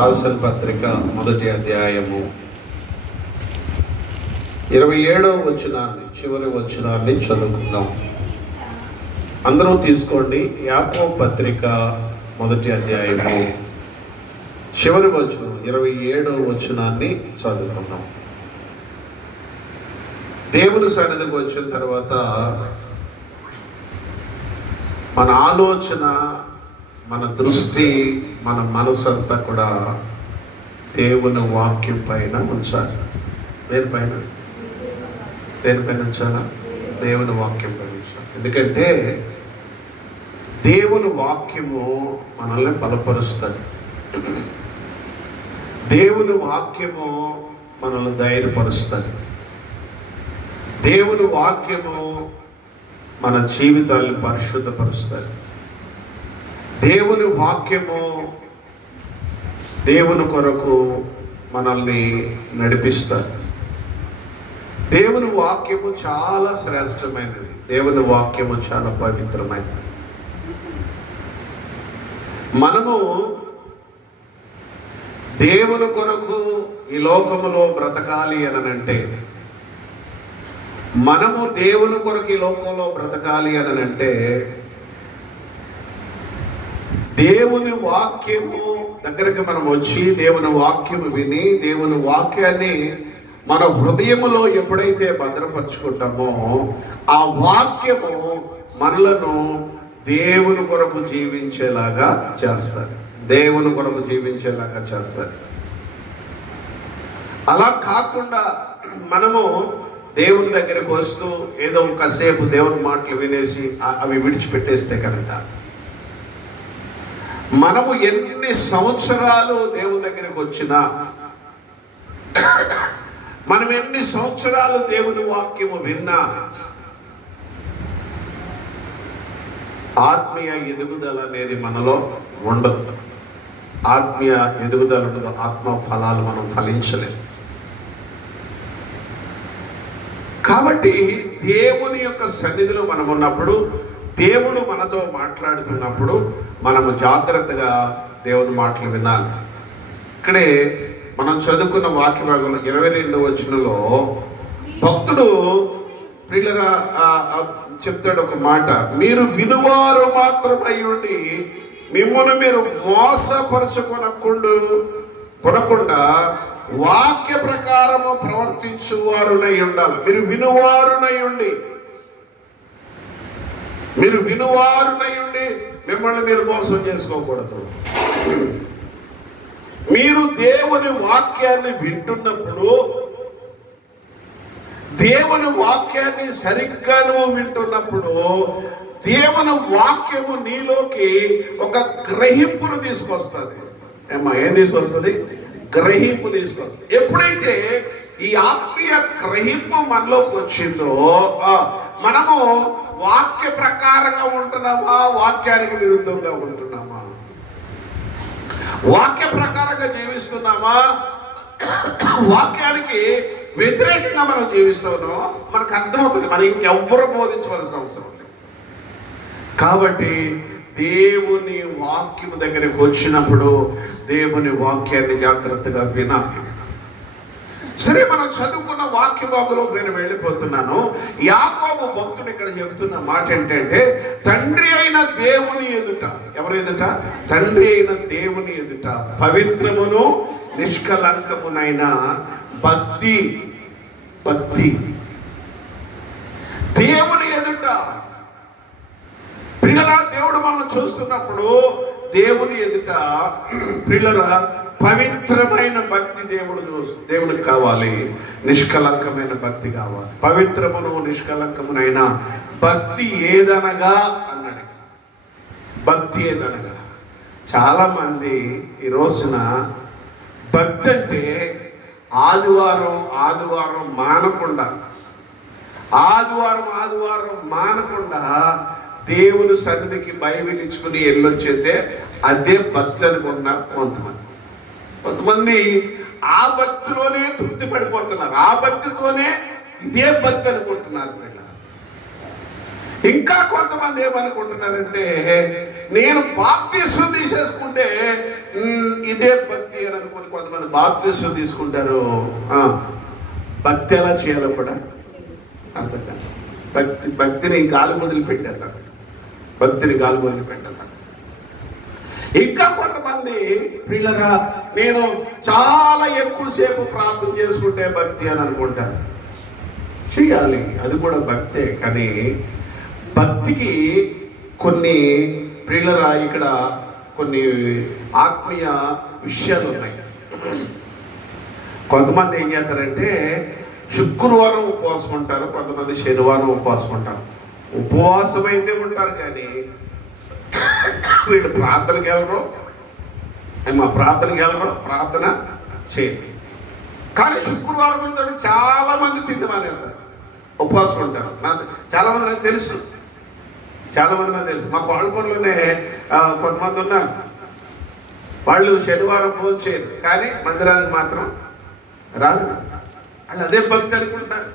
రాసిన పత్రిక మొదటి అధ్యాయము 27వ వచనాన్ని చివరి వచనాన్ని చదువుకుందాం. అందరూ తీసుకోండి. యాకోబు పత్రిక మొదటి అధ్యాయము చివరి వచనం 27వ వచనాన్ని చదువుకుందాం. దేవుని సన్నిధికి వచ్చిన తర్వాత మన ఆలోచన, మన దృష్టి, మన మనసు అంతా కూడా దేవుని వాక్యం పైన ఉంచాలి. దేనిపైన ఉంచాలా? దేవుని వాక్యం పైన ఉంచాలి. ఎందుకంటే దేవుని వాక్యము మనల్ని బలపరుస్తుంది. దేవుని వాక్యము మనల్ని ధైర్యపరుస్తుంది. దేవుని వాక్యము మన జీవితాలను పరిశుద్ధపరుస్తుంది. దేవుని వాక్యము దేవుని కొరకు మనల్ని నడిపిస్తారు. దేవుని వాక్యము చాలా శ్రేష్టమైనది. దేవుని వాక్యము చాలా పవిత్రమైనది. మనము దేవుని కొరకు ఈ లోకములో బ్రతకాలి అనంటే, మనము దేవుని కొరకు ఈ లోకంలో బ్రతకాలి అనంటే దేవుని వాక్యము దగ్గరికి మనం వచ్చి దేవుని వాక్యము విని దేవుని వాక్యాన్ని మన హృదయములో ఎప్పుడైతే భద్రపరుచుకుంటామో ఆ వాక్యము మనలను దేవుని కొరకు జీవించేలాగా చేస్తుంది. దేవుని కొరకు జీవించేలాగా చేస్తుంది. అలా కాకుండా మనము దేవుని దగ్గరికి వస్తూ ఏదో కాసేపు దేవుని మాటలు వినేసి అవి విడిచిపెట్టేస్తే కనుక మనము ఎన్ని సంవత్సరాలు దేవుని దగ్గరికి వచ్చినా, మనం ఎన్ని సంవత్సరాలు దేవుని వాక్యము విన్నా ఆత్మీయ ఎదుగుదల అనేది మనలో ఉండదు. ఆత్మీయ ఎదుగుదల ఉండదు. ఆత్మ ఫలాలు మనం ఫలించలేము. కాబట్టి దేవుని యొక్క సన్నిధిలో మనం ఉన్నప్పుడు, దేవుడు మనతో మాట్లాడుతున్నప్పుడు మనము జాగ్రత్తగా దేవుని మాటలు వినాలి. ఇక్కడే మనం చదువుకున్న వాక్య భాగంలో 22వ వచనంలో భక్తుడు ప్రియులరా చెప్తాడు ఒక మాట, మీరు వినువారు మాత్రమై ఉండి మిమ్మల్ని మీరు కొనకుండా వాక్య ప్రకారము ప్రవర్తించువారునై ఉండాలి. మీరు వినువారునై ఉండి మిమ్మల్ని మీరు మోసం చేసుకోకూడదు. మీరు దేవుని వాక్యాన్ని వింటున్నప్పుడు, దేవుని వాక్యాన్ని సరిగ్గా నువ్వు వింటున్నప్పుడు దేవుని వాక్యము నీలోకి ఒక గ్రహింపును తీసుకొస్తుంది. ఏం తీసుకొస్తుంది? గ్రహింపు తీసుకొస్తుంది. ఎప్పుడైతే ఈ ఆత్మీయ గ్రహింపు మనలోకి వచ్చిందో మనము వాక్య ప్రకారంగా ఉంటున్నామా, వాక్యానికి విరుద్ధంగా ఉంటున్నామా, వాక్య ప్రకారంగా జీవిస్తున్నామా, వాక్యానికి వ్యతిరేకంగా మనం జీవిస్తున్నామో మనకు అర్థమవుతుంది. మనం ఇంకెవ్వరు బోధించవలసిన అవసరం లేదు. కాబట్టి దేవుని వాక్యం దగ్గరికి వచ్చినప్పుడు దేవుని వాక్యాన్ని జాగ్రత్తగా వినాలి. సరే, మనం చదువుకున్న వాక్య భాగంలోకి నేను వెళ్ళిపోతున్నాను. యాకోబు భక్తుడు ఇక్కడ చెబుతున్న మాట ఏంటంటే, తండ్రి అయిన దేవుని ఎదుట, ఎవరి ఎదుట? తండ్రి అయిన దేవుని ఎదుట పవిత్రమును నిష్కలంకమునైన భక్తి దేవుని ఎదుట. ప్రియులరా, దేవుడు మనల్ని చూస్తున్నప్పుడు దేవుని ఎదుట ప్రియులరా పవిత్రమైన భక్తి దేవుడికి కావాలి. నిష్కలంకమైన భక్తి కావాలి. పవిత్రమును నిష్కలంకమునైన భక్తి ఏదనగా అన్నాడు. భక్తి ఏదనగా, చాలా మంది ఈ రోజున భక్తి అంటే ఆదివారం మానకుండా దేవుని సన్నిధికి బైబిల్ ఇచ్చుకుని వెళ్ళొచ్చేదే అదే భక్తి అనుకున్నారు కొంతమంది. ఆ భక్తిలోనే తృప్తి పడిపోతున్నారు. ఆ భక్తితోనే ఇదే భక్తి అనుకుంటున్నారు. ఇంకా కొంతమంది ఏమనుకుంటున్నారంటే, నేను బాప్తిస్మం తీసేసుకుంటే ఇదే భక్తి అని కొంతమంది బాప్తిస్మం తీసుకుంటారు, భక్తి ఎలా చేయాలో కూడా అర్థం కాదు. భక్తిని గాలి వదిలిపెట్టేస్తారు, భక్తిని గాలి వదిలిపెట్టేస్తారు. ఇంకా కొంతమంది పిల్లరా, నేను చాలా ఎక్కువసేపు ప్రార్థన చేసుకుంటే భక్తి అని అనుకుంటారు. చేయాలి, అది కూడా భక్తే. కానీ భక్తికి కొన్ని పిల్లరా ఇక్కడ కొన్ని ఆత్మీయ విషయాలు ఉన్నాయి. కొంతమంది ఏం చేస్తారంటే శుక్రవారం ఉపవాసం ఉంటారు, కొంతమంది శనివారం ఉపవాసం ఉంటారు. ఉపవాసం అయితే ఉంటారు కానీ వీళ్ళు ప్రార్థనకి వెళ్ళరు, ప్రార్థన చేయరు. కానీ శుక్రవారం ఉంటాడు చాలా మంది తిండి మానేస్తారు, ఉపవాసం ఉంటారు. చాలా మంది నాకు తెలుసు, మా కోళ్ళపల్లిలోనే కొంతమంది ఉన్నారు, వాళ్ళు శనివారం భోజనం చేయరు కానీ మందిరానికి మాత్రం రాదు. వాళ్ళు అదే భక్తి అనుకుంటారు.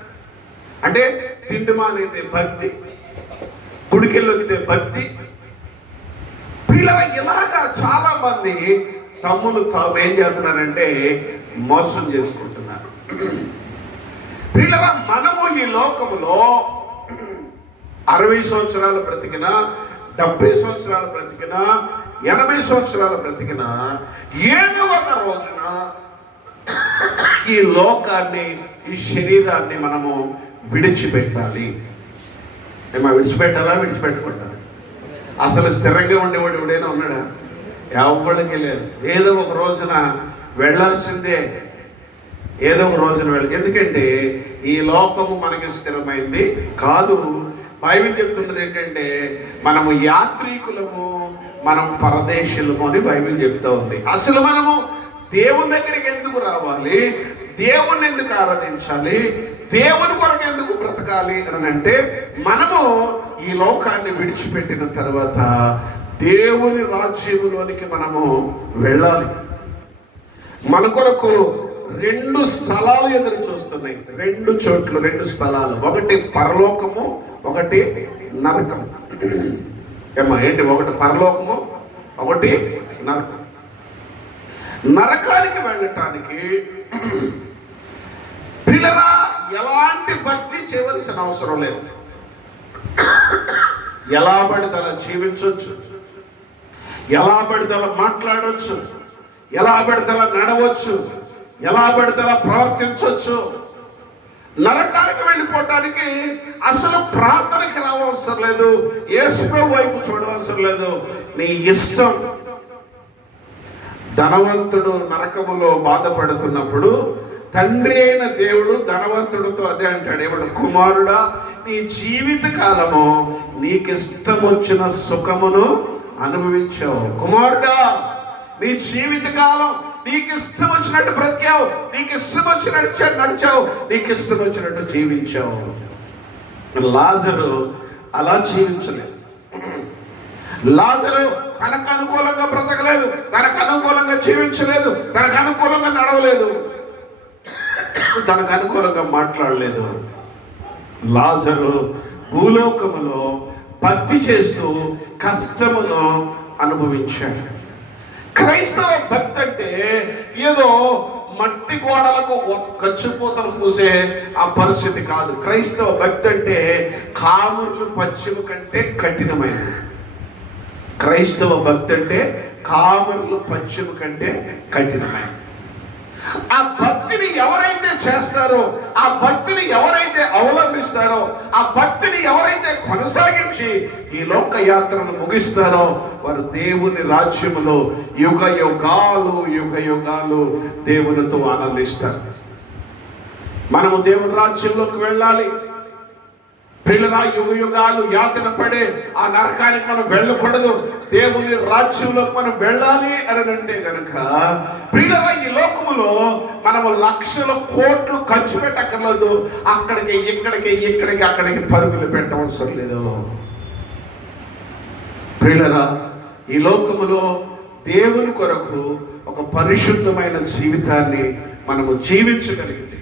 అంటే తిండి మానైతే భక్తి, గుడికెళ్ళొస్తే భక్తి. పిల్లల ఇలాగా చాలా మంది తమ్ములు తాము ఏం చేస్తున్నారంటే మోసం చేసుకుంటున్నారు. పిల్లల మనము ఈ లోకములో 60 సంవత్సరాలు బ్రతికినా, 70 సంవత్సరాలు బ్రతికినా, 80 సంవత్సరాలు బ్రతికినా 7వ రోజున ఈ లోకాన్ని, ఈ శరీరాన్ని మనము విడిచిపెట్టాలి. విడిచిపెట్టకూడదా? అసలు స్థిరంగా ఉండేవాడు ఎవడైనా ఉన్నాడా? ఎవరికి లేదు. ఏదో ఒక రోజున వెళ్ళాల్సిందే, ఏదో ఒక రోజున ఎందుకంటే ఈ లోకము మనకి స్థిరమైంది కాదు. బైబిల్ చెప్తున్నది ఏంటంటే మనము యాత్రికులము, మనం పరదేశులము అని బైబిల్ చెప్తా ఉంది. అసలు మనము దేవుని దగ్గరికి ఎందుకు రావాలి, దేవుణ్ణి ఎందుకు ఆరాధించాలి, దేవుని కొరకు ఎందుకు బ్రతకాలి అని అంటే, మనము ఈ లోకాన్ని విడిచిపెట్టిన తర్వాత దేవుని రాజ్యములోనికి మనము వెళ్ళాలి. మన కొరకు 2 స్థలాలు ఎదురు చూస్తున్నాయి, 2 చోట్లు, 2 స్థలాలు. ఒకటి పరలోకము, ఒకటి నరకం. ఏంటి? ఒకటి పరలోకము, ఒకటి నరకం. నరకానికి వెళ్ళటానికి పిల్లరా ఎలాంటి భక్తి చేయవలసిన అవసరం లేదు. ఎలా పడితే అలా జీవించవచ్చు, ఎలా పడితే అలా మాట్లాడవచ్చు, ఎలా పడితే అలా నడవచ్చు, ఎలా పడితే అలా ప్రవర్తించవచ్చు. నరకానికి వెళ్ళిపోవటానికి అసలు ప్రార్థనకి రావవసరం లేదు, యేసుప్రభు వైపు చూడవలసిన లేదు, నీ ఇష్టం. ధనవంతుడు నరకములో బాధపడుతున్నప్పుడు తండ్రి అయిన దేవుడు ధనవంతుడితో అదే అంటాడు, ఏమడు, కుమారుడా నీ జీవిత కాలము నీకిష్టం వచ్చిన సుఖమును అనుభవించావు. కుమారుడా నీ జీవిత కాలం నీకు ఇష్టం వచ్చినట్టు బ్రతికావు, నీకు ఇష్టం వచ్చినట్టు నడిచావు, నీకు ఇష్టం వచ్చినట్టు జీవించావు. లాజరు అలా జీవించలేదు. లాజరు తనకు అనుకూలంగా బ్రతకలేదు, తనకు అనుకూలంగా జీవించలేదు, తనకు అనుకూలంగా నడవలేదు, తనకు అనుకూలంగా మాట్లాడలేదు. లాజరు భూలోకములో భక్తి చేస్తూ కష్టమును అనుభవించాడు. క్రైస్తవ భక్తి అంటే ఏదో మట్టి గోడలకు గచ్చిపోతలు పూసే ఆ పరిస్థితి కాదు. క్రైస్తవ భక్తి అంటే కామురులు పశ్చిమ కంటే కఠినమైనది. క్రైస్తవ భక్తి అంటే కామురులు పశ్చిమ కంటే కఠినమైనది. ఆ భక్తిని ఎవరైతే చేస్తారో, ఆ భక్తిని ఎవరైతే అవలంబిస్తారో, ఆ భక్తిని ఎవరైతే కొనసాగించి ఈ లోక యాత్రను ముగిస్తారో వారు దేవుని రాజ్యములో యుగ యుగాలు దేవునితో ఆనందిస్తారు. మనము దేవుని రాజ్యంలోకి వెళ్ళాలి. పిల్లరా యుగ యుగాలు యాతన పడే ఆ నరకానికి మనం వెళ్ళకూడదు, దేవుని రాజ్యంలోకి మనం వెళ్ళాలి అని అంటే కనుక పిల్లరా ఈ లోకములో మనము లక్షల కోట్లు ఖర్చు పెట్టక్కర్లేదు. అక్కడికి పరుగులు పెట్టవలసిన లేదు. పిల్లరా ఈ లోకములో దేవుని కొరకు ఒక పరిశుద్ధమైన జీవితాన్ని మనము జీవించగలిగితే,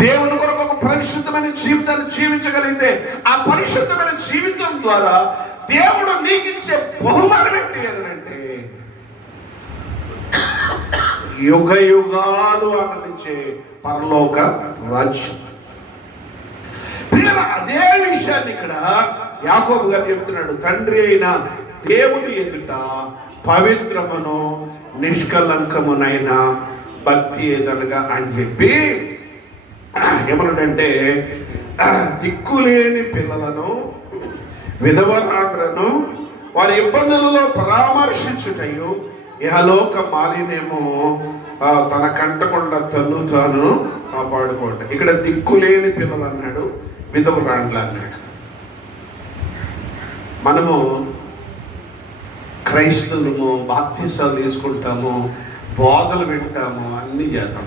దేవుని కొరకు ఒక పరిశుద్ధమైన జీవితాన్ని జీవించగలిగితే, ఆ పరిశుద్ధమైన జీవితం ద్వారా దేవుడు నీకు ఇచ్చే బహుమానం ఏంటి అంటే యుగ యుగాలు ఆనందించే పరలోక రాజ్యం. పిల్లల అదే విషయాన్ని ఇక్కడ యాకోబు గారు చెప్తున్నాడు. తండ్రి అయిన దేవుని ఎదుట పవిత్రమును నిష్కలంకమునైన భక్తి ఏదనగా అని చెప్పి ఏమన్నాడంటే, దిక్కులేని పిల్లలను, విధవరాండ్రను వారి ఇబ్బందులలో పరామర్శించుటయు ఇహలోక మాలినేమో తన కంటకుండా తను తాను కాపాడుకోవటం. ఇక్కడ దిక్కులేని పిల్లలు అన్నాడు, విధవరాండ్లు అన్నాడు. మనము క్రైస్తవులము, బాప్తిసాలు తీసుకుంటాము, బోధలు వింటాము, అన్నీ చేద్దాం.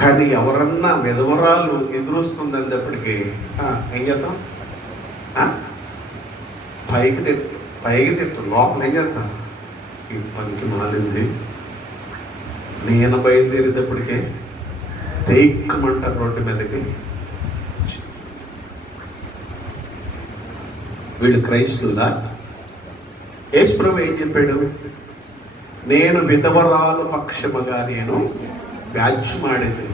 కానీ ఎవరన్నా విధవరాలు ఎదురొస్తుంది అనేటప్పటికీ ఏం చేద్దాం? పైకి తిట్టు లోపల ఏం చేద్దాం? ఈ పనికి మాలింది. నేను బయలుదేరేటప్పటికే తెయ్యమంటారు రోడ్డు మీదకి. వీళ్ళు క్రైస్తవులా? యేసుప్రభు ఏం చెప్పాడు? నేను విధవరాలు పక్షముగా నేను వ్యాజ్యమాడేది,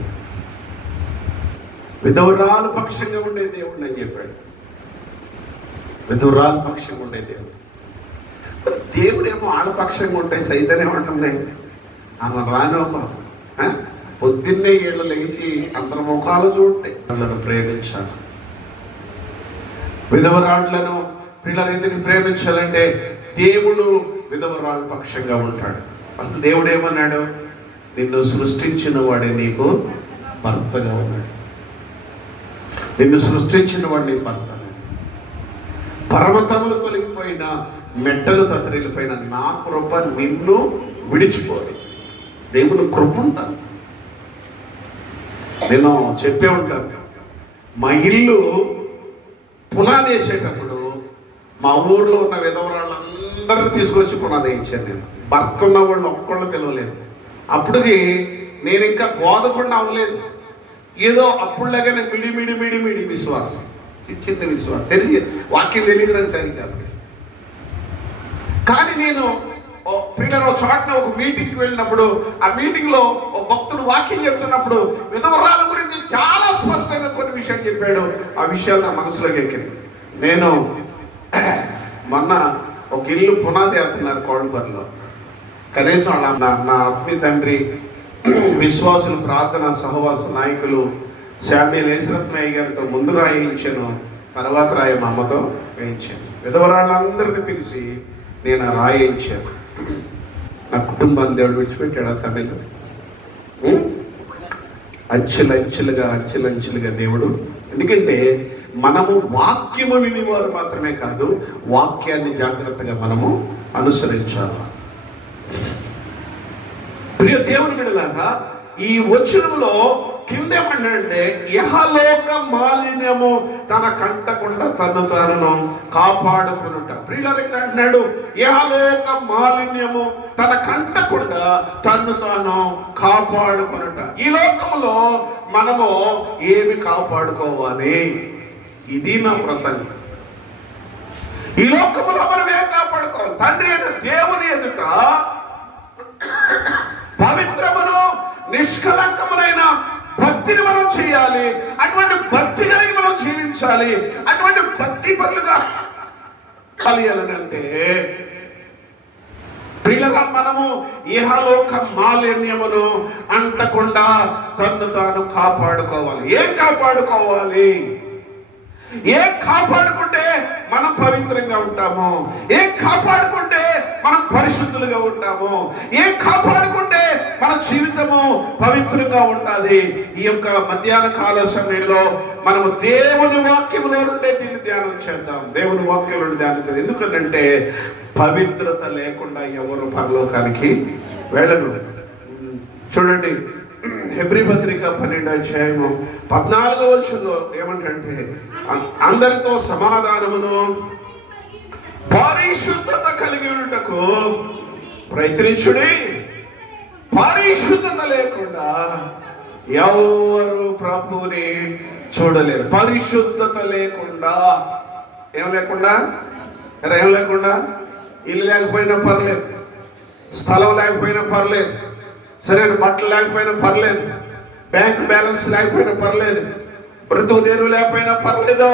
విధవరాలు పక్షంగా ఉండే దేవుడు అని చెప్పాడు. విధవరాలు పక్షంగా ఉండే దేవుడు. దేవుడేమో ఆడపక్షంగా ఉంటాయి, సైతనే ఉంటుంది. ఆమె రానమ్మా పొద్దున్నే ఏళ్ళు లేచి అందరి ముఖాలు చూడండి. వాళ్ళను ప్రేమించాలి. విధవరాళ్ళను పిల్లలు ఎందుకు ప్రేమించాలంటే దేవుడు విధవరాళ్ళ పక్షంగా ఉంటాడు. అసలు దేవుడు ఏమన్నాడు? నిన్ను సృష్టించిన వాడే నీకు భర్తగా ఉన్నాడు. నిన్ను సృష్టించిన వాడు నీ భర్త. పర్వతములు తొలగిపోయిన, మెట్టలు తత్తరిల్లిపోయిన నా కృప నిన్ను విడిచిపోదు. దేవుని కృప ఉంటుంది. నేను చెప్పే ఉంటాను, మా ఇల్లు పునాది వేసేటప్పుడు మా ఊర్లో ఉన్న విధవరాళ్ళందరినీ తీసుకొచ్చి పునాది వేయించాను. నేను భర్త ఉన్న వాళ్ళని ఒక్కళ్ళు పిలవలేదు. అప్పటికి నేను ఇంకా బోధకుండా అవ్వలేదు. ఏదో అప్పుడులాగానే మిడి విశ్వాసం, చిన్న విశ్వాసం, తెలియదు, వాక్యం తెలియదు నాకు సరిగ్గా. కానీ నేను పిల్లలు చోట్ల ఒక మీటింగ్కి వెళ్ళినప్పుడు, ఆ మీటింగ్లో ఒక భక్తుడు వాక్యం చెప్తున్నప్పుడు విధవరాల గురించి చాలా స్పష్టంగా కొన్ని విషయాలు చెప్పాడు. ఆ విషయాలు నా మనసులోకి ఎక్కింది. నేను మొన్న ఒక ఇల్లు పునాది వేస్తున్నారు కోళ్ళపల్లిలో. కనీసం నా ఆత్మీయ తండ్రి, విశ్వాసులు, ప్రార్థన సహవాస నాయకులు శామ్యుల్ యేసురత్నయ్య గారితో ముందు రాయించాను, తర్వాత రాయి మా అమ్మతో వేయించాను. విధవరాళ్ళందరినీ పిలిచి నేను ఆ రాయించాను. నా కుటుంబాన్ని దేవుడు విడిచిపెట్టాడు ఆ సమయంలో. అంచెలంచెలుగా దేవుడు. ఎందుకంటే మనము వాక్యము వినేవారు మాత్రమే కాదు, వాక్యాన్ని జాగ్రత్తగా మనము అనుసరించాలి. ప్రియ దేవుని బిడ్డలారా, ఈ వచనములో కింద ఏమన్నాడంటే, ఇహలోక మాలిన్యము తన కంటకుండా తను తాను కాపాడుకునుట. ప్రియులారా అంటున్నాడు, ఇహలోక మాలిన్యము తన కంటకుండా తను తాను కాపాడుకునుట. ఈ లోకంలో మనము ఏమి కాపాడుకోవాలి? ఇది నా ప్రసంగం. ఈ లోకంలో మనం ఏం కాపాడుకోవాలి? తండ్రి అయిన దేవుని ఎదుట పవిత్రమును నిష్కలంకమునైన భక్తిని మనం చేయాలి. అటువంటి భక్తి కలిగి మనం జీవించాలి. అటువంటి భక్తి పనులుగా కలియాలంటే ప్రియులరా, మనము ఇహలోక మాలిన్యమును అంటకుండా తన్ను తాను కాపాడుకోవాలి. ఏం కాపాడుకోవాలి? ఏం కాపాడుకుంటే మనం పవిత్రంగా ఉంటాము? ఏం కాపాడుకుంటే మనం పరిశుద్ధులుగా ఉంటాము? ఏం కాపాడుకుంటే మన జీవితము పవిత్రంగా ఉంటుంది? ఈ యొక్క మధ్యాహ్న కాల సమయంలో మనము దేవుని వాక్యంలో నుండే దీన్ని ధ్యానం చేద్దాం. దేవుని వాక్యంలో ధ్యానం చేద్దాం. ఎందుకంటే పవిత్రత లేకుండా ఎవరు పరలోకానికి వెళ్ళరు. చూడండి, హెబ్రీ పత్రిక 12:14 ఏమంటే, అందరితో సమాధానమును పరిశుద్ధత కలిగి ఉండుటకు ప్రయత్నించుడి. పరిశుద్ధత లేకుండా ఎవరు ప్రభువుని చూడలేరు. పరిశుద్ధత లేకుండా ఏం లేకుండా ఇల్లు లేకపోయినా పర్లేదు, స్థలం లేకపోయినా పర్లేదు, సరైన బట్టలు లేకపోయినా పర్లేదు, బ్యాంక్ బ్యాలెన్స్ లేకపోయినా పర్లేదు, బ్రతుకు తెరువు లేకపోయినా పర్లేదు,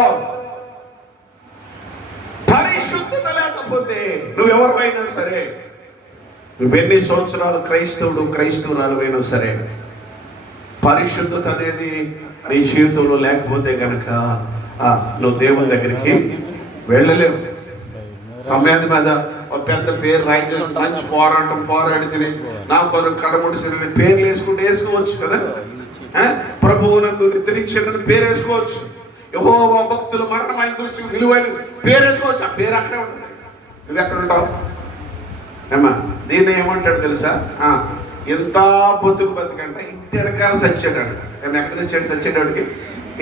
పరిశుద్ధత లేకపోతే నువ్వెవరైనా సరే, నువ్వెన్ని సంవత్సరాలు క్రైస్తవురాలువైనా సరే, పరిశుద్ధత అనేది నీ జీవితంలో లేకపోతే కనుక నువ్వు దేవుని దగ్గరికి వెళ్ళలేవు. సమయాది మీద ఒక పెద్ద పేరు రాయించేసి మంచి పోరాడితే నా కొరకు కడముడి సిరి పేర్లు వేసుకోవచ్చు కదా. ప్రభువునందు నిద్రించిన పేరు వేసుకోవచ్చు, యెహోవా భక్తులు మరణమైన దృష్టికి విలువైన పేరు వేసుకోవచ్చు. ఆ పేరు అక్కడే ఉంటుంది, నువ్వు ఎక్కడ ఉంటావు ఏమా? దీన్ని ఏమంటాడు తెలుసా? ఎంత బతుకంటే ఇంటి వెనకాల సచ్చేటాడు. ఎక్కడ తెచ్చాడు సచ్చేటోడికి?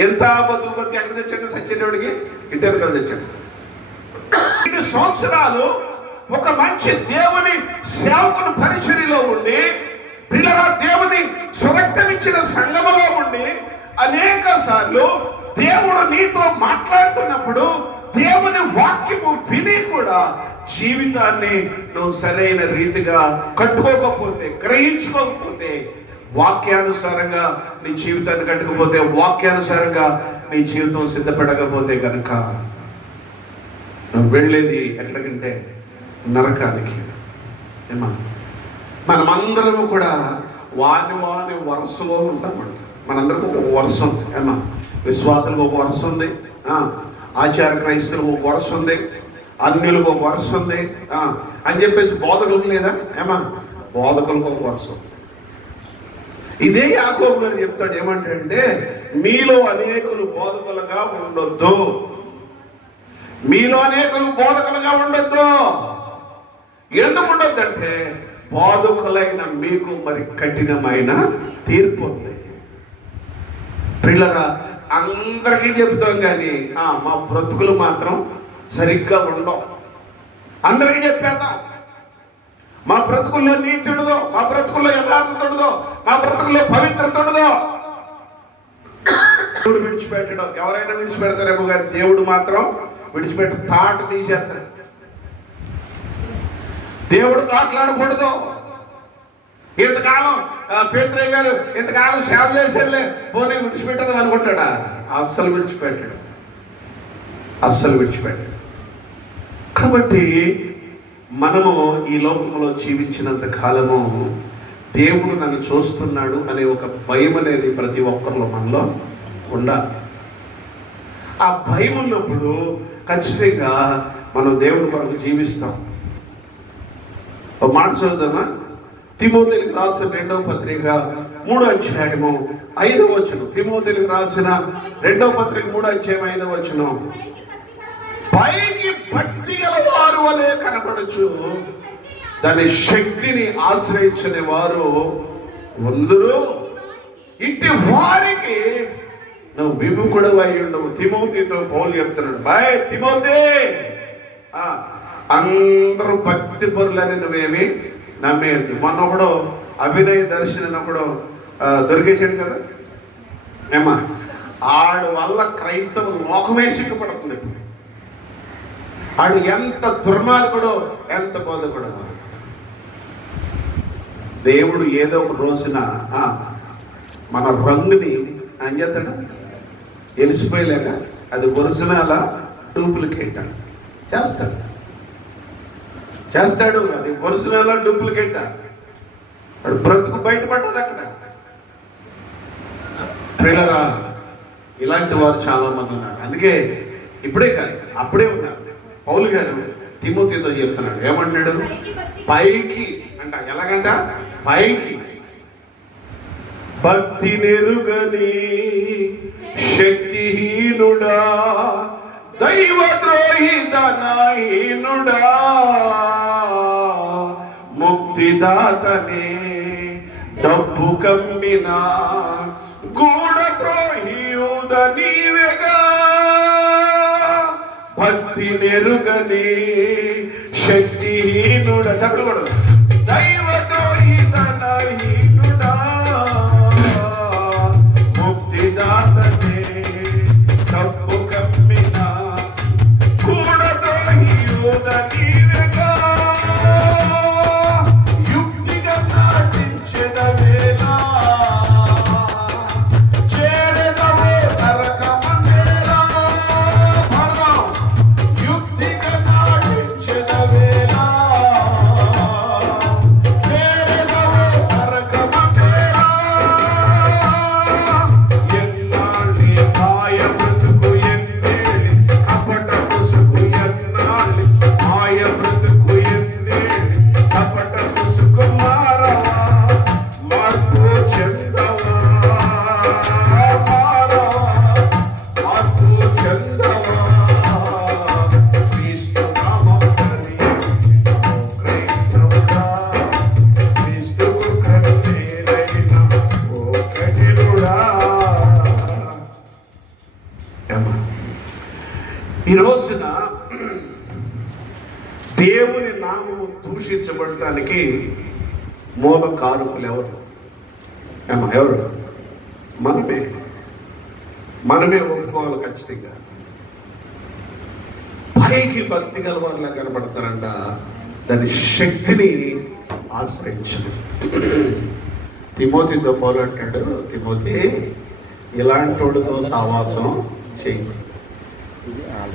ఎంత బతుకు ఎక్కడ తెచ్చాడు సచ్చేటోడికి? ఇంటి వెనకాల తెచ్చాడు. 2 సంవత్సరాలు ఒక మంచి దేవుని సేవకుని పరిచర్యలో ఉండి, పిల్లరా దేవుని సురక్తమిచ్చిన సంఘములో ఉండి, అనేక సార్లు దేవుడు నీతో మాట్లాడుతున్నప్పుడు దేవుని వాక్యము విని కూడా జీవితాన్ని నువ్వు సరైన రీతిగా కట్టుకోకపోతే, గ్రహించుకోకపోతే, వాక్యానుసారంగా నీ జీవితాన్ని కట్టుకోకపోతే, వాక్యానుసారంగా నీ జీవితం సిద్ధపడకపోతే కనుక నువ్వు వెళ్ళేది ఎక్కడికంటే నరకానికి. ఏమా? మనమందరము కూడా వాని వరుసలో ఉంటామండి. మనందరికీ ఒక వరుస ఉంది. ఏమా? విశ్వాసులకు ఒక వరుస ఉంది, ఆచార క్రైస్తవులకు ఒక వరుస ఉంది, అన్యులకు ఒక వరుస ఉంది అని చెప్పేసి బోధకులకు లేదా? ఏమా? బోధకులకు ఒక వరుస ఉంది. ఇదే యాకోబు గారు చెప్తాడు, ఏమంటాడంటే మీలో అనేకులు బోధకులుగా ఉండొద్దు, మీలో అనేకులు బోధకులుగా ఉండొద్దు. ఎందుకు ఉండొద్దంటే బోధకులైన మీకు మరి కఠినమైన తీర్పు ఉంది. పిల్లరా, అందరికీ చెప్తాం కానీ మా బ్రతుకులు మాత్రం సరిగ్గా ఉండవు. అందరికీ చెప్పేద్దాం, మా బ్రతుకుల్లో నీతి ఉండదో, మా బ్రతుకుల్లో యథార్థత ఉండదో, మా బ్రతుకుల్లో పవిత్రత ఉండదో. దేవుడు విడిచిపెట్టడం, ఎవరైనా విడిచిపెడతారేమో కానీ దేవుడు మాత్రం విడిచిపెట్టి తాట తీసేస్తాడు. దేవుడు తాట్లాడకూడదు. ఇంతకాలం పేతురయ్య గారు ఇంతకాలం సేవ చేసేలే పోనీ విడిచిపెట్టదని అనుకుంటాడా? అస్సలు విడిచిపెట్టాడు. కాబట్టి మనము ఈ లోకంలో జీవించినంత కాలము దేవుడు నన్ను చూస్తున్నాడు అనే ఒక భయం అనేది ప్రతి ఒక్కరిలో మనలో ఉండాలి. ఆ భయం ఉన్నప్పుడు ఖచ్చితంగా మనం దేవుడి కొరకు జీవిస్తాం. ఒక మాట చదువుదామా? తిమోతేయులకు రాసిన 2వ పత్రిక 3వ అధ్యాయము 5వ వచనం. తిమోతేయులకు రాసిన 2వ పత్రిక 3వ అధ్యాయం 5వ వచనం. పైకి భక్తి గల వారు వలె కనపడచ్చు, దాని శక్తిని ఆశ్రయించని వారు అందరూ ఇట్టి వారికి నువ్వు విముఖుడు అయి ఉండవు. తిమోతితో పౌలు చెప్తున్నాడు, బాయ్ తిమోతి, అందరూ భక్తి పరులని నువ్వేమి నమ్మేయద్దు. మొన్న ఒకడు అభినయ దర్శనం ఒకడు దొరికేసాడు కదా. ఏమా? ఆడు వల్ల క్రైస్తవ లోకమే సిగ్గుపడుతుంది. ఇప్పుడు ఆడు ఎంత దుర్మార్గుడో, ఎంత బోధకుడో. దేవుడు ఏదో ఒక రోజున మన రంగుని అని చేస్తాడు, ఎలిసిపోయలేక అది ఒరిజినలా డూప్లికేటా చేస్తాడు. అది ఒరిజినల్ డూప్లికేటా? వాడు బ్రతుకు బయటపడ్డది అక్కడ. ప్రియులారా, ఇలాంటి వారు చాలా మంది ఉన్నారు. అందుకే ఇప్పుడే కాదు, అప్పుడే ఉన్నారు. పౌలు గారు తిమోతితో చెప్తున్నాడు, ఏమంటున్నాడు? పైకి అంట. ఎలాగంట? పైకి భక్తి నెరుగని శక్తిహీనుడా, దైవద్రోహి ధనహీనుడా, ముక్తిదాతనే డబ్బు కమ్మిన గూఢద్రోహి నీవేగా. భక్తి నెరుగని శక్తిహీనుడా, చెప్పకూడదు, దైవద్రోహి ధనహీనుడా, ముక్తిదాతనే డబ్బు కమ్మిన గూఢద్రోహి నీవేగా. యుక్తిగా నాటించెదవి రోజున దేవుని నామము దూషించబడటానికి మూల కారకులు ఎవరు? ఎవరు? మనమే ఒప్పుకోవాలి ఖచ్చితంగా. పైకి భక్తి గల వారిలా కనబడతారంట, దాని శక్తిని ఆశ్రయించదు. తిమోతితో పౌలు అంటాడు, తిమోతి ఇలాంటి వాడితో సావాసం చేయి,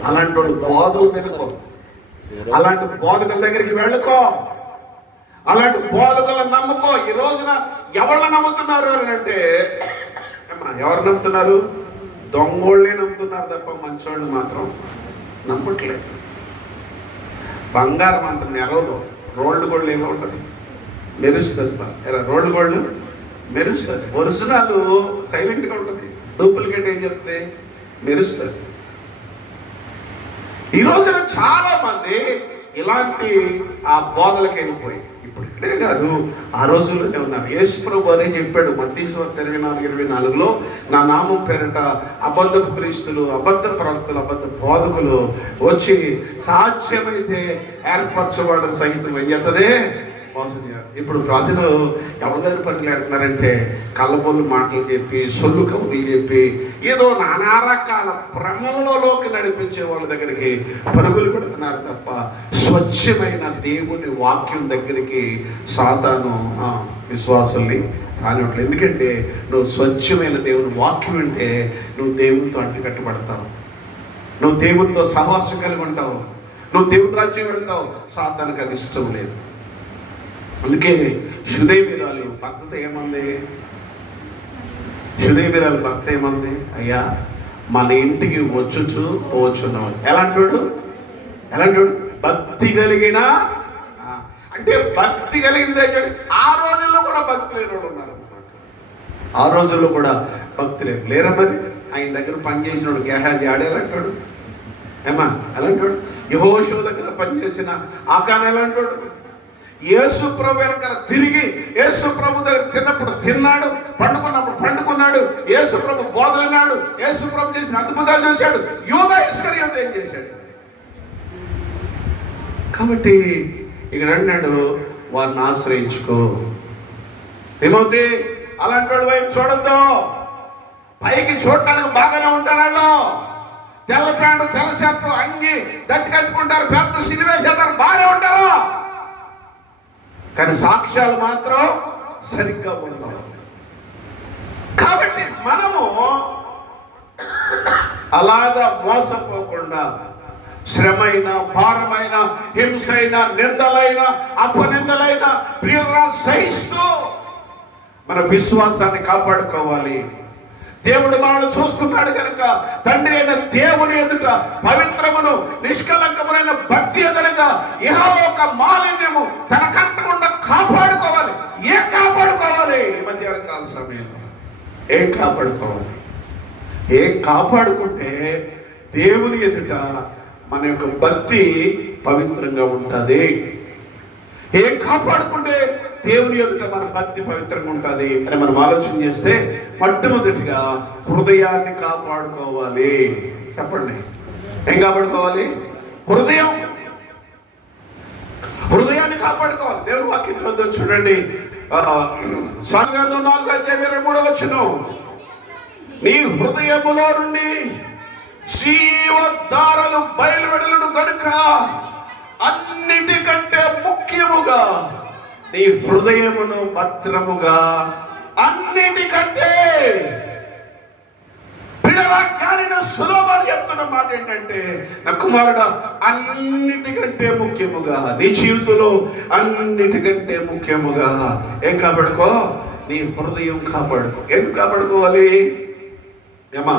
అలాంటి వాడు బోధలు తినుకో, అలాంటి బోధకుల దగ్గరికి వెళ్ళుకో, అలాంటి బోధకులను నమ్ముకో. ఈ రోజున ఎవరు నమ్ముతున్నారు అని అంటే, ఎవరు నమ్ముతున్నారు? దొంగోళ్ళే నమ్ముతున్నారు తప్ప మంచోళ్ళు మాత్రం నమ్మట్లేదు. బంగారం అంత నెరవదు, రోల్డ్ గోల్డ్ ఏమో ఉంటుంది, మెరుస్తుంది. రోల్డ్ గోల్డ్ మెరుస్తుంది, ఒరిజినల్ సైలెంట్గా ఉంటుంది, డూప్లికేట్ ఏం చెప్తే మెరుస్తుంది. ఈ రోజున చాలా మంది ఇలాంటి ఆ బోధలకు వెళ్ళిపోయి, ఇప్పుడు ఇక్కడే కాదు ఆ రోజుల్లోనే ఉన్నారు. యేసు ప్రభు అనే చెప్పాడు మత్తయి 24:24లో, నా నామం పేరిట అబద్ధపు క్రీస్తులు, అబద్ధ ప్రవక్తలు, అబద్ధ బోధకులు వచ్చి సాధ్యమైతే ఏర్పరచబడ సహితం వెయ్యతదే మోసం చేయాలి. ఇప్పుడు ప్రజలు ఎవరి దగ్గర పనిలాడుతున్నారంటే కళ్ళబొల్లు మాటలు చెప్పి, సొల్లు కబుర్లు చెప్పి, ఏదో నానా రకాల భ్రమలలోకి నడిపించే వాళ్ళ దగ్గరికి పరుగులు పెడుతున్నారు తప్ప స్వచ్ఛమైన దేవుని వాక్యం దగ్గరికి సాతాను విశ్వాసుల్ని రానివ్వట్లేదు. ఎందుకంటే నువ్వు స్వచ్ఛమైన దేవుని వాక్యం అంటే నువ్వు దేవునితో అంటికట్టబడతావు, నువ్వు దేవునితో సహవాసం కలిగి ఉంటావు, నువ్వు దేవుని రాజ్యం వెళ్తావు. సాతానికి అది ఇష్టం లేదు. అందుకే శునేమిరాలు భక్త ఏమంది? శునేమిరాలు భక్త ఏమంది? అయ్యా మన ఇంటికి వచ్చుచు పోవచ్చున్నావు. ఎలాంటాడు? భక్తి కలిగిన, అంటే భక్తి కలిగింది. ఆ రోజుల్లో కూడా భక్తి లేని వాడు ఉన్నారు అన్నమాట. ఆ రోజుల్లో కూడా భక్తి లేరా? మరి ఆయన దగ్గర పనిచేసినాడు గేహాజీ ఆడేలాంటాడు, ఎలాంటాడు? యెహోషువ దగ్గర పనిచేసిన ఆకాన్ ఎలాంటాడు? యేసు ప్రభు వెనకాల తిరిగి యేసు ప్రభు దగ్గర తిన్నప్పుడు తిన్నాడు, పండుకున్నప్పుడు పండుకున్నాడు, యేసు ప్రభు బోధలన్నాడు, యేసు ప్రభు చేసిన అద్భుతాలు చూశాడు. యూదా ఇస్కరియోతు ఏం చేశాడు? కాబట్టి ఇక్కడ అన్నాడు, వారిని ఆశ్రయించుకో. తిమోతి అలాంటి వాడి వైపు చూడద్దు. పైకి చూడటానికి బాగానే ఉంటారు వాళ్ళు, తెల్ల ప్యాంటు, తెల్ల షర్టు, అంగి దట్టి కట్టుకుంటారు, పెద్ద సినివేసేస్తారు, బాగానే ఉంటారు. కానీ సాక్ష్యాలు మాత్రం సరిగ్గా ఉండవు. కాబట్టి మనము అలాగా మోసపోకుండా శ్రమైన, భారమైన, హింసైన, నిందలైన, అపనిందలైన ప్రియురా సహిస్తూ మన విశ్వాసాన్ని కాపాడుకోవాలి. దేవుడు మనల్ని చూస్తున్నాడు కనుక తండ్రి అయిన దేవుని ఎదుట పవిత్రమును నిష్కలంకములైన భక్తి ఎదురుగా ఇహలోక మాలిన్యము తన కంటకుండా కాపాడుకోవాలి. ఏం కాపాడుకోవాలి? మధ్యాహ్న కాల సమయంలో ఏం కాపాడుకోవాలి? ఏం కాపాడుకుంటే దేవుని ఎదుట మన యొక్క భక్తి పవిత్రంగా ఉంటుంది. ఏం కాపాడుకుంటే దేవుని ఎదుట మన భక్తి పవిత్రంగా ఉంటుంది అని మనం ఆలోచన చేస్తే, మొట్టమొదటిగా హృదయాన్ని కాపాడుకోవాలి. చెప్పండి, ఏం కాపాడుకోవాలి? హృదయాన్ని కాపాడుకోవాలి. దేవుని వాక్యం చూద్దాం, చూడండి. సామెతల గ్రంథం 4:23 నీ హృదయములో నుండి జీవధారలు బయలువెడలును కనుక అన్నిటికంటే ముఖ్యముగా నీ హృదయమును భద్రముగా, అన్నిటికంటే పిల్లల సులభాలు చెప్తున్న మాట ఏంటంటే, నా కుమారుడు అన్నిటికంటే ముఖ్యముగా నీ జీవితంలో అన్నిటికంటే ముఖ్యముగా ఏం కాపాడుకో? నీ హృదయం కాపాడుకో. ఎందుకు కాపాడుకోవాలి? ఏమా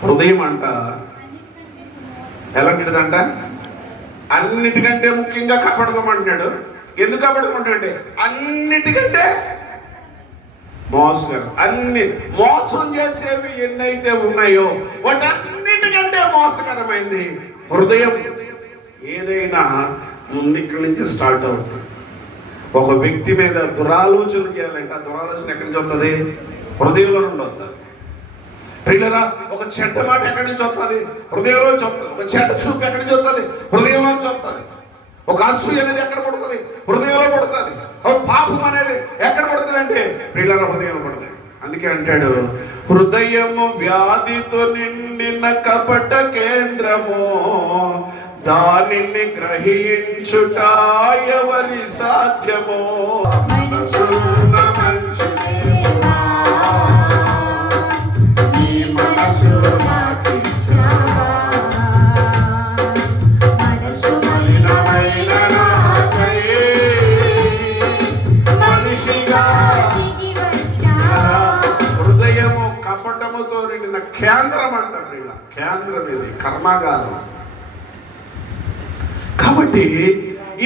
హృదయం అంట ఎలాంటిదంట? అన్నిటికంటే ముఖ్యంగా కాపాడుకోమంటున్నాడు. ఎందుకు కాపాడుకుంటాడంటే అన్నిటికంటే మోసం చేసేవి ఎన్నైతే ఉన్నాయో వాటన్నిటికంటే మోసకరమైంది హృదయం. ఏదైనా ముందు ఇక్కడి నుంచి స్టార్ట్ అవుతుంది. ఒక వ్యక్తి మీద దురాలోచన చేయాలంటే ఆ దురాలోచన ఎక్కడి నుంచి వస్తుంది? హృదయంలో నుండి వస్తుంది. ప్రియులరా, ఒక చెడ్డ మాట ఎక్కడి నుంచి వస్తుంది? హృదయంలో నుంచి వస్తుంది. ఒక చెడ్డ చూపు ఎక్కడి నుంచి వస్తుంది? హృదయంలో నుంచి వస్తుంది. ఒక అసూయ అనేది ఎక్కడ పడుతుంది? హృదయంలో పడుతుంది. ఒక పాపం అనేది ఎక్కడ పడుతుంది అంటే ప్రియులరా, హృదయంలో పడుతుంది. అందుకే అంటాడు, హృదయము వ్యాధితో నిండిన కపట కేంద్రము, దానిని గ్రహించుట ఎవరి సాధ్యమో. హృదయము కపటముతో నిండిన కేంద్రం అంటారు. ఇలా కేంద్రం ఇది కర్మాగారం. కాబట్టి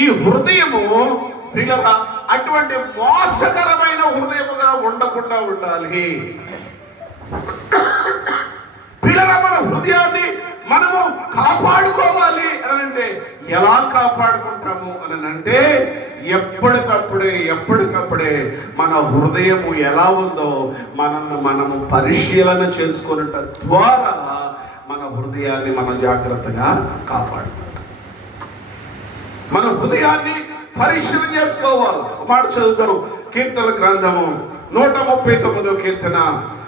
ఈ హృదయము ప్రియులరా అటువంటి మోసకరమైన హృదయముగా ఉండకుండా ఉండాలి. ప్రియులరా, మన హృదయాన్ని మనము కాపాడుకోవాలి అని అంటే ఎలా కాపాడుకుంటాము అని అంటే ఎప్పటికప్పుడే మన హృదయము ఎలా ఉందో మనము పరిశీలన చేసుకున్నట ద్వారా మన హృదయాన్ని మనం జాగ్రత్తగా కాపాడుకుంటాం. మన హృదయాన్ని పరిశీలన చేసుకోవాలి. మాట చదువుతారు, కీర్తన గ్రంథము 139వ కీర్తన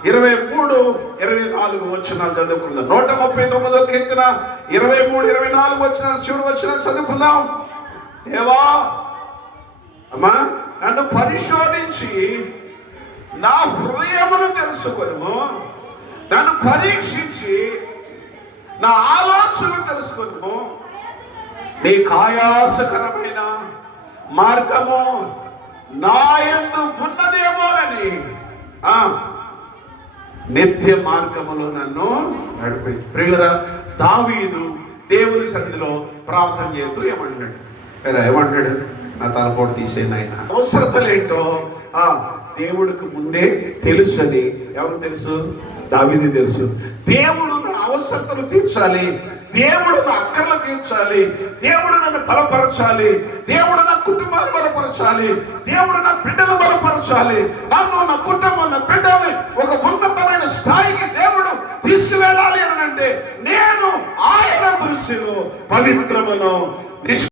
23, 24 వచనాలు చదువుకుందాం. 139వ కీర్తన 23, 24 వచనాలు చివరి వచనాలు చదువుకుందాం. దేవా, అమ్మా, నన్ను పరిశోధించి నా హృదయమును తెలుసుకొనుము, నన్ను పరీక్షించి నా ఆలోచనలు తెలుసుకొనుము. నీ ఆయాసకరమైన మార్గము నా యందు ఉన్నదేమోనని నిత్య మార్గములో నన్ను నడిపి. ప్రియులరా, దావీదు దేవుని సన్నిధిలో ప్రార్థన చేస్తూ ఏమంటాడు? నా తలపోటు తీసేయండి ఆయన. అవసరతలేంటో దేవుడికి ముందే తెలుసు అని. ఎవరు తెలుసు? దావీదు తెలుసు. దేవుడు నా అవసరతలు తీర్చాలి, దేవుడు నా అక్కర్లు తీర్చాలి, దేవుడు నన్ను బలపరచాలి, దేవుడు నా కుటుంబాన్ని బలపరచాలి, దేవుడు నా బిడ్డను బలపరచాలి, నన్ను, నా కుటుంబం, నా బిడ్డని ఒక ఉన్నతమైన స్థాయికి దేవుడు తీసుకువెళ్ళాలి అని అంటే నేను ఆయన దృష్టిలో పవిత్రమును